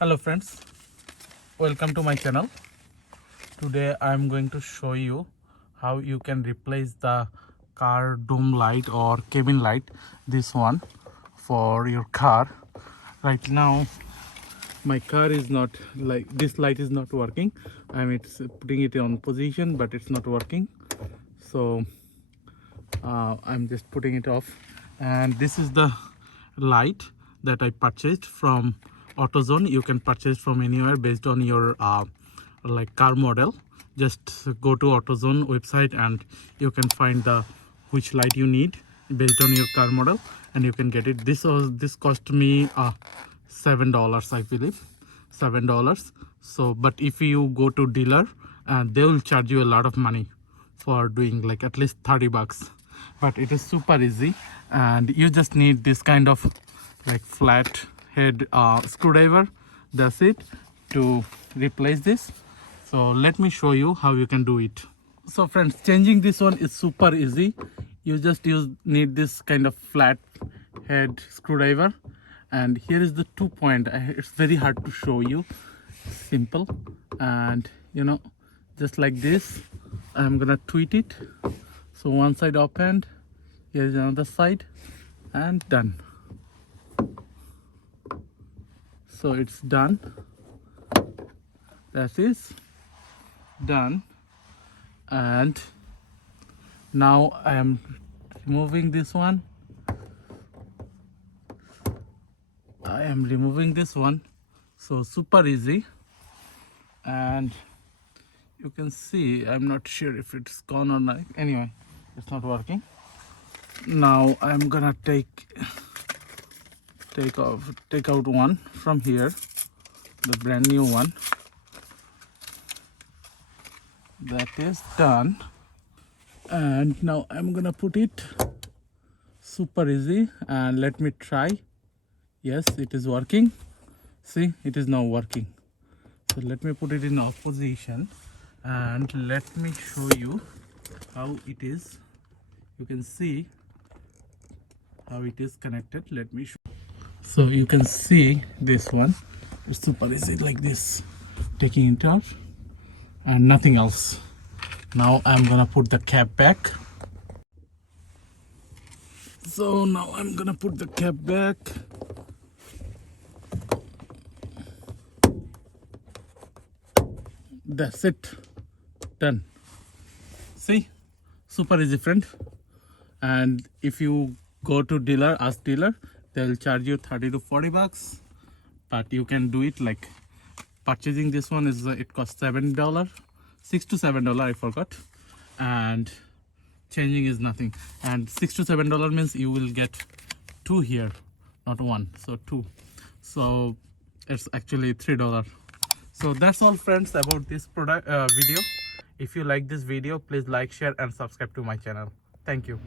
Hello friends, welcome to my channel. Today I am going to show you how you can replace the car dome light or cabin light, this one, for your car. Right now my car is not, like, this light is not working. It's putting it on position but it's not working, so I'm just putting it off. And this is the light that I purchased from AutoZone. You can purchase from anywhere based on your like car model. Just go to AutoZone website and you can find the which light you need based on your car model, and you can get it. This cost me $7, I believe, $7. So but if you go to dealer, they will charge you a lot of money for doing like at least 30 bucks. But it is super easy, and you just need this kind of like flat head screwdriver. That's it to replace this. So let me show you how you can do it. So friends, changing this one is super easy. You just need this kind of flat head screwdriver, and here is the 2-point. It's very hard to show you. Simple, and just like this I'm gonna tweet it. So one side opened, here is another side, and done. So it's done. That is done. And now I am removing this one. So super easy. And you can see, I'm not sure if it's gone or not. Anyway, it's not working. Now I'm gonna take out one from here, the brand new one. That is done. And now I'm gonna put it. Super easy. And let me try. Yes, it is working. See, it is now working. So let me put it in opposition and let me show you how it is. You can see how it is connected. Let me show. So you can see this one. It's super easy, like this, taking it out and nothing else. Now I'm gonna put the cap back. So now I'm gonna put the cap back. That's it, done. See, super easy, friend. And if you go to dealer, ask dealer, they'll charge you 30 to 40 bucks. But you can do it like purchasing this one is it costs $7, $6 to $7, I forgot. And changing is nothing. And $6 to $7 means you will get two here, not one, so two. So it's actually $3. So that's all, friends, about this product video. If you like this video, please like, share and subscribe to my channel. Thank you.